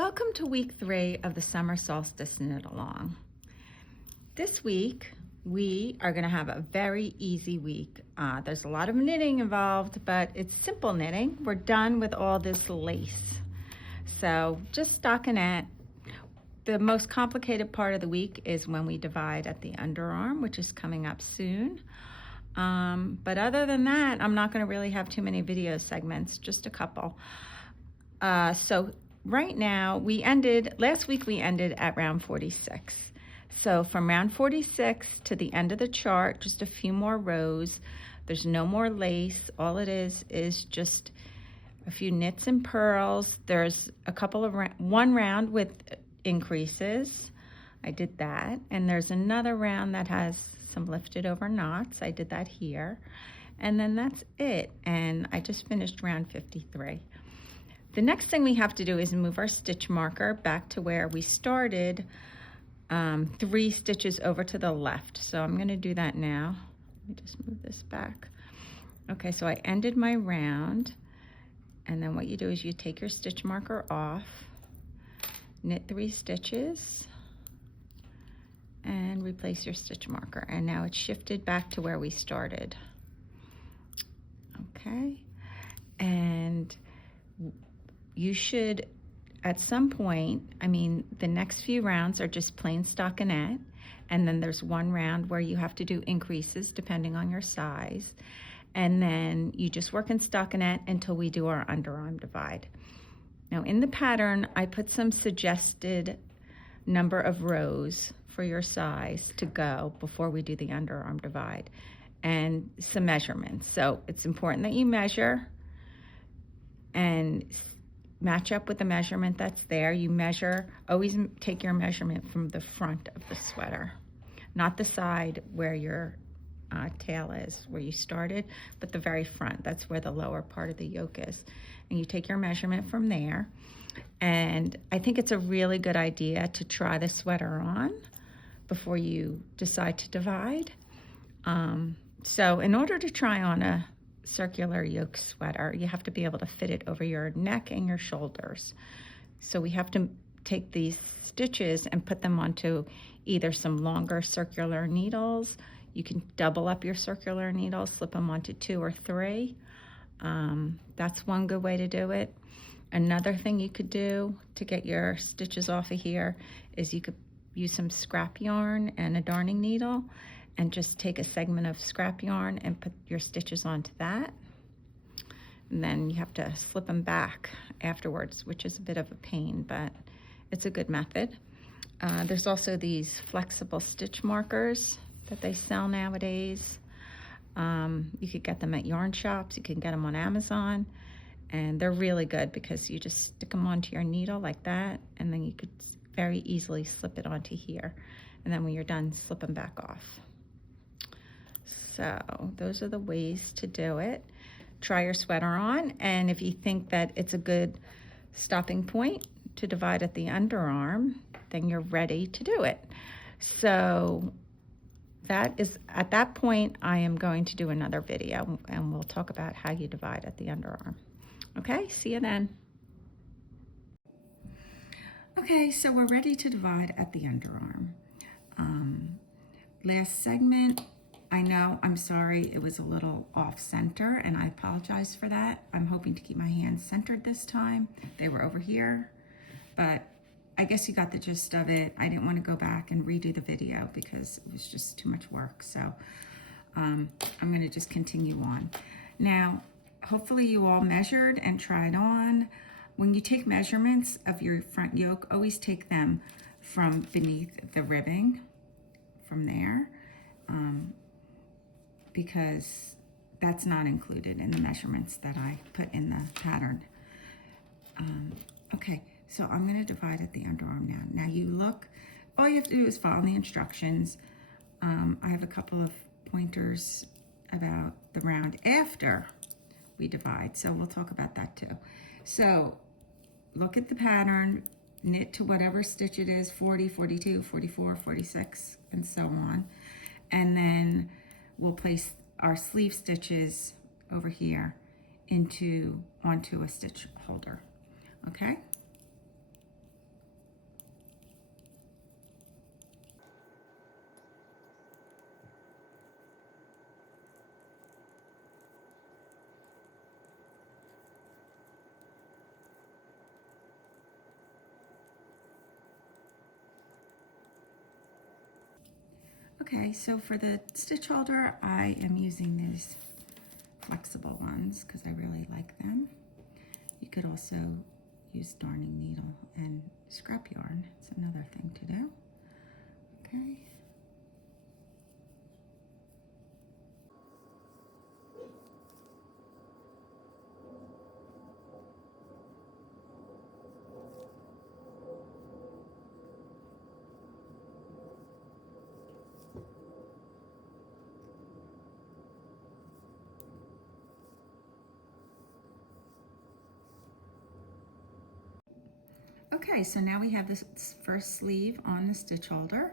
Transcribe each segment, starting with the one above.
Welcome to week 3 of the summer solstice knit along. This week we are going to have a very easy week. There's a lot of knitting involved, but it's simple knitting. We're done with all this lace. So just stockinette. The most complicated part of the week is when we divide at the underarm, which is coming up soon. But other than that, I'm not going to really have too many video segments, just a couple. So right now, last week we ended at round 46. So from round 46 to the end of the chart, just a few more rows. There's no more lace. All it is just a few knits and purls. There's a couple of one round with increases. I did that. And there's another round that has some lifted over knots. I did that here. And then that's it. And I just finished round 53. The next thing we have to do is move our stitch marker back to where we started, 3 stitches over to the left. So I'm going to do that now. Let me just move this back. Okay, so I ended my round, and then what you do is you take your stitch marker off, knit 3 stitches, and replace your stitch marker. And now it's shifted back to where we started. Okay, and you should, at some point, the next few rounds are just plain stockinette, and then there's one round where you have to do increases depending on your size, and then you just work in stockinette until we do our underarm divide. Now in the pattern, I put some suggested number of rows for your size to go before we do the underarm divide, and some measurements. So it's important that you measure and match up with the measurement that's there. You measure, always take your measurement from the front of the sweater, not the side where your tail is, where you started, but the very front. That's where the lower part of the yoke is. And you take your measurement from there. And I think it's a really good idea to try the sweater on before you decide to divide. So in order to try on a circular yoke sweater, you have to be able to fit it over your neck and your shoulders. So we have to take these stitches and put them onto either some longer circular needles. You can double up your circular needles, slip them onto 2 or 3. That's one good way to do it. Another thing you could do to get your stitches off of here is you could use some scrap yarn and a darning needle, and just take a segment of scrap yarn and put your stitches onto that. And then you have to slip them back afterwards, which is a bit of a pain, but it's a good method. There's also these flexible stitch markers that they sell nowadays. You could get them at yarn shops. You can get them on Amazon. And they're really good because you just stick them onto your needle like that, and then you could very easily slip it onto here. And then when you're done, slip them back off. So those are the ways to do it. Try your sweater on, and if you think that it's a good stopping point to divide at the underarm, then you're ready to do it. So at that point, I am going to do another video, and we'll talk about how you divide at the underarm. Okay, see you then. Okay, so we're ready to divide at the underarm. Last segment, I know, I'm sorry, it was a little off center, and I apologize for that. I'm hoping to keep my hands centered this time. They were over here, but I guess you got the gist of it. I didn't want to go back and redo the video because it was just too much work. So I'm going to just continue on. Now, hopefully you all measured and tried on. When you take measurements of your front yoke, always take them from beneath the ribbing, from there, because that's not included in the measurements that I put in the pattern. Okay, so I'm going to divide at the underarm now. Now you look, all you have to do is follow the instructions. I have a couple of pointers about the round after we divide, so we'll talk about that too. So look at the pattern, knit to whatever stitch it is, 40, 42, 44, 46, and so on. And then we'll place our sleeve stitches over here onto a stitch holder, okay? Okay, so for the stitch holder, I am using these flexible ones because I really like them. You could also use darning needle and scrap yarn. It's another thing to do. Okay. Okay, so now we have this first sleeve on the stitch holder,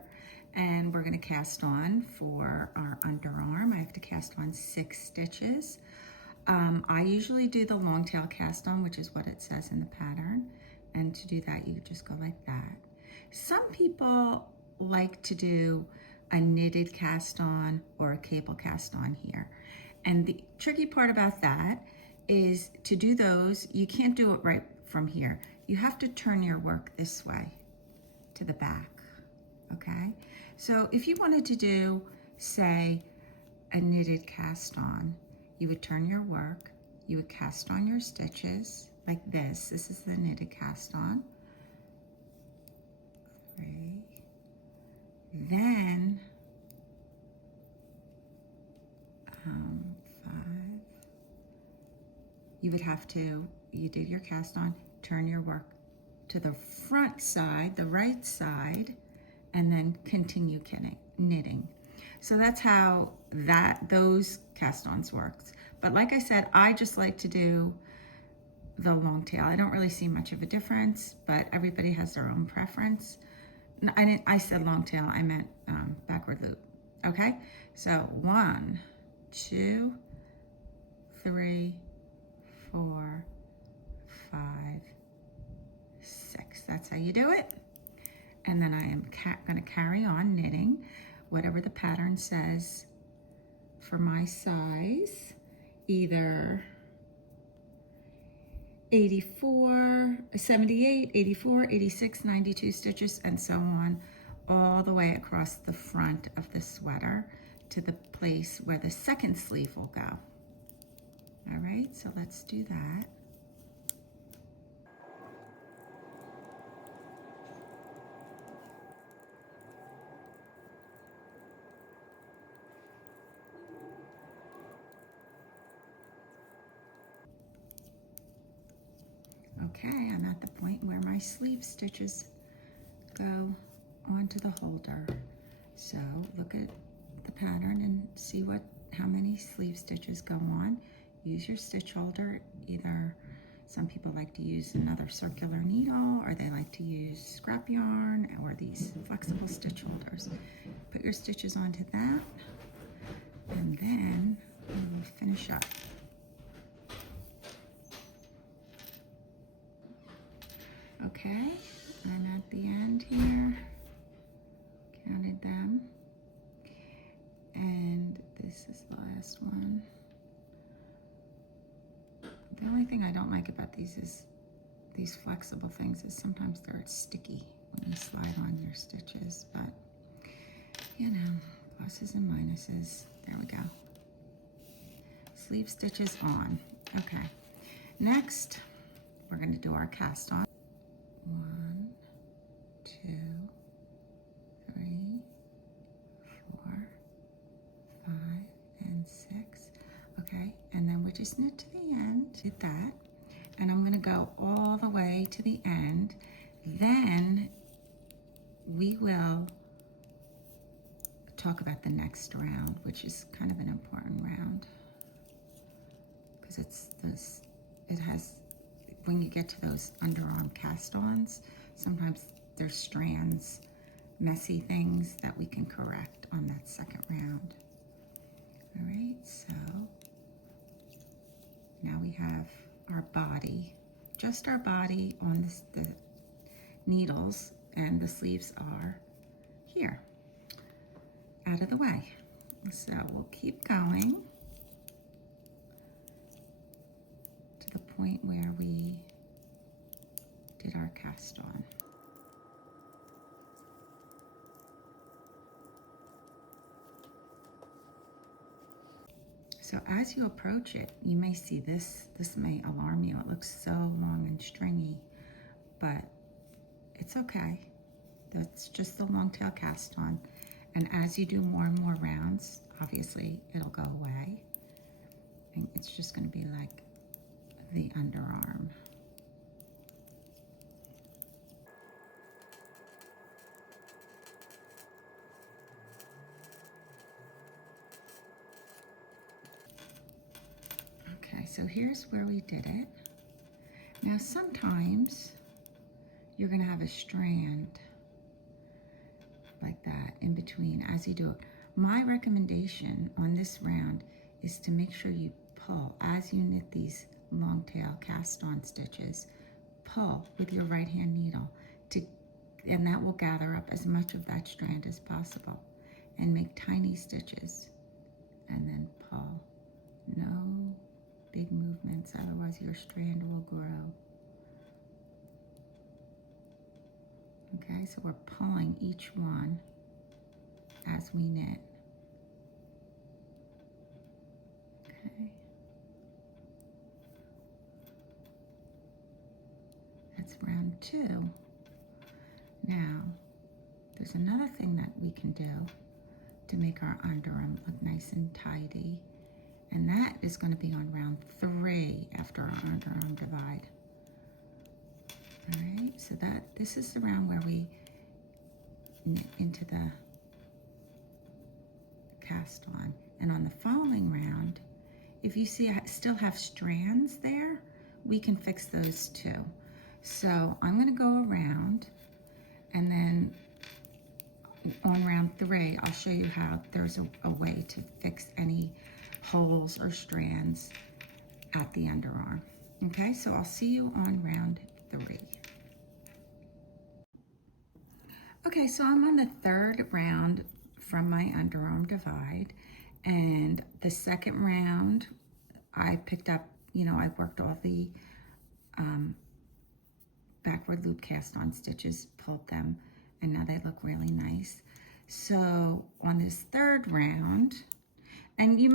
and we're going to cast on for our underarm. I have to cast on 6 stitches. I usually do the long tail cast on, which is what it says in the pattern, and to do that you just go like that. Some people like to do a knitted cast on or a cable cast on here, and the tricky part about that is to do those, you can't do it right from here. You have to turn your work this way to the back, okay? So if you wanted to do, say, a knitted cast on, you would turn your work, you would cast on your stitches like this. This is the knitted cast on. 3. Then 5. You would have to, you did your cast on, turn your work to the front side, the right side, and then continue knitting. So that's how those cast-ons works. But like I said, I just like to do the long tail. I don't really see much of a difference, but everybody has their own preference. I said long tail, I meant backward loop. Okay, so 1, 2, 3, 4, 5, 6. That's how you do it. And then I am going to carry on knitting whatever the pattern says for my size, either 84, 78, 84, 86, 92 stitches, and so on, all the way across the front of the sweater to the place where the second sleeve will go. All right, so let's do that. Okay, I'm at the point where my sleeve stitches go onto the holder. So look at the pattern and see how many sleeve stitches go on. Use your stitch holder. Either some people like to use another circular needle, or they like to use scrap yarn, or these flexible stitch holders. Put your stitches onto that, and then we'll finish up. Okay, I'm at the end here, counted them, and this is the last one. The only thing I don't like about these flexible things is sometimes they're sticky when you slide on your stitches, but you know, pluses and minuses. There we go. Sleeve stitches on. Okay, next we're going to do our cast on. 1, 2, 3, 4, 5, and 6. Okay, and then we just knit to the end, did that, and I'm going to go all the way to the end. Then we will talk about the next round, which is kind of an important round because it has, when you get to those underarm cast-ons, sometimes there's strands, messy things that we can correct on that second round. All right, so now we have our body, just our body on the needles, and the sleeves are here, out of the way. So we'll keep going to the point where we did our cast on. So as you approach it, you may see this may alarm you. It looks so long and stringy, but it's okay. That's just the long tail cast on. And as you do more and more rounds, obviously it'll go away. And it's just gonna be like the underarm. Okay, so here's where we did it. Now sometimes you're gonna have a strand like that in between as you do it. My recommendation on this round is to make sure you pull as you knit these long tail cast on stitches. Pull with your right hand needle and that will gather up as much of that strand as possible and make tiny stitches and then pull. No big movements, otherwise your strand will grow. Okay, so we're pulling each one as we knit. Okay. That's round 2. Now, there's another thing that we can do to make our underarm look nice and tidy, and that is going to be on round 3 after our underarm divide. All right, so this is the round where we knit into the cast on. And on the following round, if you see I still have strands there, we can fix those too. So I'm gonna go around, and then on round 3, I'll show you how there's a way to fix any holes or strands at the underarm. Okay, so I'll see you on round 3. Okay, so I'm on the 3rd round from my underarm divide, and the 2nd round I picked up, I worked all the backward loop cast on stitches, pulled them, and now they look really nice. So on this 3rd round, and you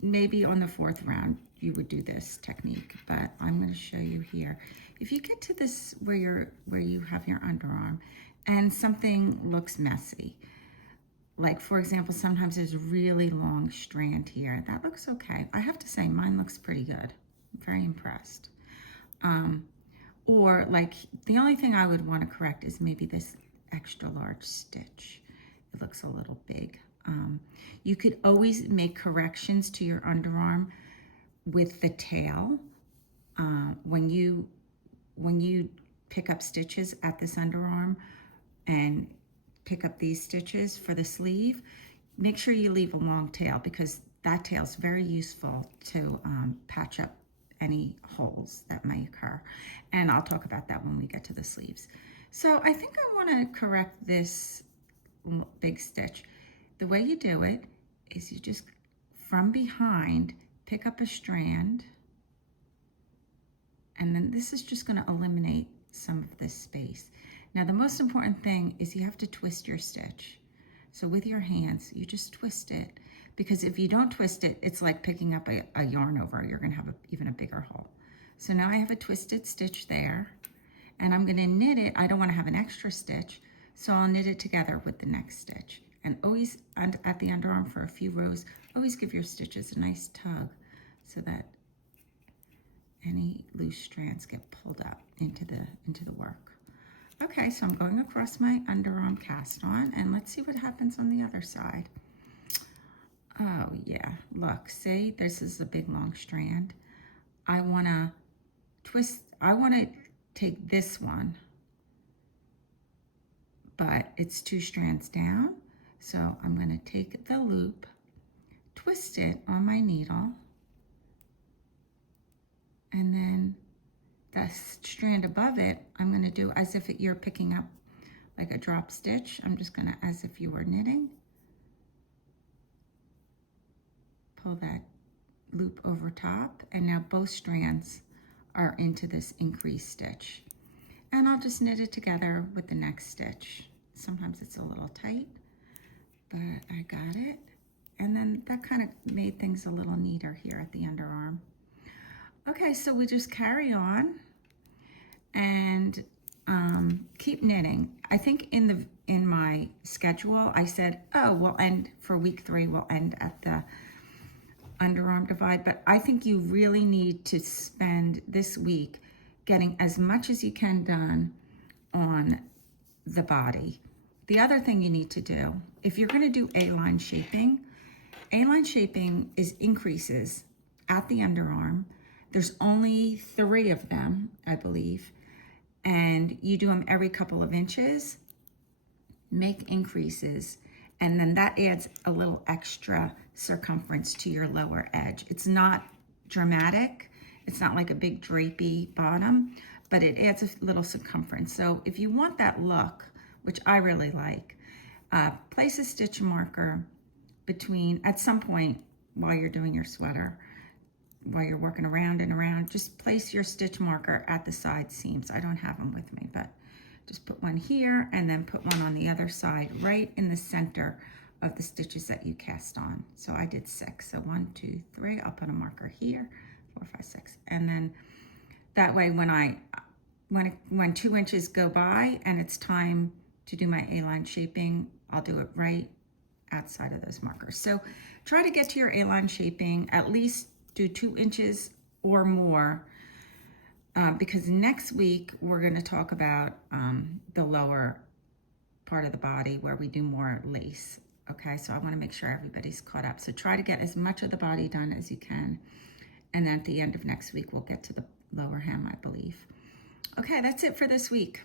maybe on the 4th round you would do this technique, but I'm going to show you here. If you get to this where you have your underarm and something looks messy, like for example, sometimes there's a really long strand here, that looks okay. I have to say mine looks pretty good. I'm very impressed. Or like the only thing I would want to correct is maybe this extra large stitch. It looks a little big. You could always make corrections to your underarm with the tail. When you pick up stitches at this underarm and pick up these stitches for the sleeve, make sure you leave a long tail, because that tail is very useful to patch up any holes that may occur. And I'll talk about that when we get to the sleeves. So I think I want to correct this big stitch. The way you do it is you just, from behind, pick up a strand, and then this is just going to eliminate some of this space. Now the most important thing is you have to twist your stitch. So with your hands, you just twist it, because if you don't twist it, it's like picking up a yarn over. You're going to have even a bigger hole. So now I have a twisted stitch there, and I'm going to knit it. I don't want to have an extra stitch, so I'll knit it together with the next stitch. And always at the underarm for a few rows, always give your stitches a nice tug so that any loose strands get pulled up into the work. Okay, so I'm going across my underarm cast on, and let's see what happens on the other side. Oh yeah, look, see, this is a big long strand. I wanna take this one, but it's 2 strands down. So I'm gonna take the loop, twist it on my needle, and then the strand above it, I'm gonna do as if you're picking up like a drop stitch. I'm just gonna, as if you were knitting, pull that loop over top, and now both strands are into this increased stitch. And I'll just knit it together with the next stitch. Sometimes it's a little tight, but I got it. And then that kind of made things a little neater here at the underarm. Okay, so we just carry on and keep knitting. I think in my schedule, I said, oh, we'll end for week 3, we'll end at the underarm divide, but I think you really need to spend this week getting as much as you can done on the body. The other thing you need to do, if you're going to do A-line shaping is increases at the underarm. There's only 3 of them, I believe, and you do them every couple of inches. Make increases, and then that adds a little extra circumference to your lower edge. It's not dramatic. It's not like a big drapey bottom, but it adds a little circumference. So if you want that look, which I really like, place a stitch marker between, at some point while you're doing your sweater, while you're working around and around, just place your stitch marker at the side seams. I don't have them with me, but just put one here and then put one on the other side, right in the center of the stitches that you cast on. So I did 6. So 1, 2, 3. I'll put a marker here, 4, 5, 6, and then that way when 2 inches go by and it's time to do my A-line shaping, I'll do it right outside of those markers. So try to get to your A-line shaping, at least do 2 inches or more, because next week we're going to talk about the lower part of the body where we do more lace. Okay, so I want to make sure everybody's caught up. So try to get as much of the body done as you can. And then at the end of next week, we'll get to the lower hem, I believe. Okay, that's it for this week.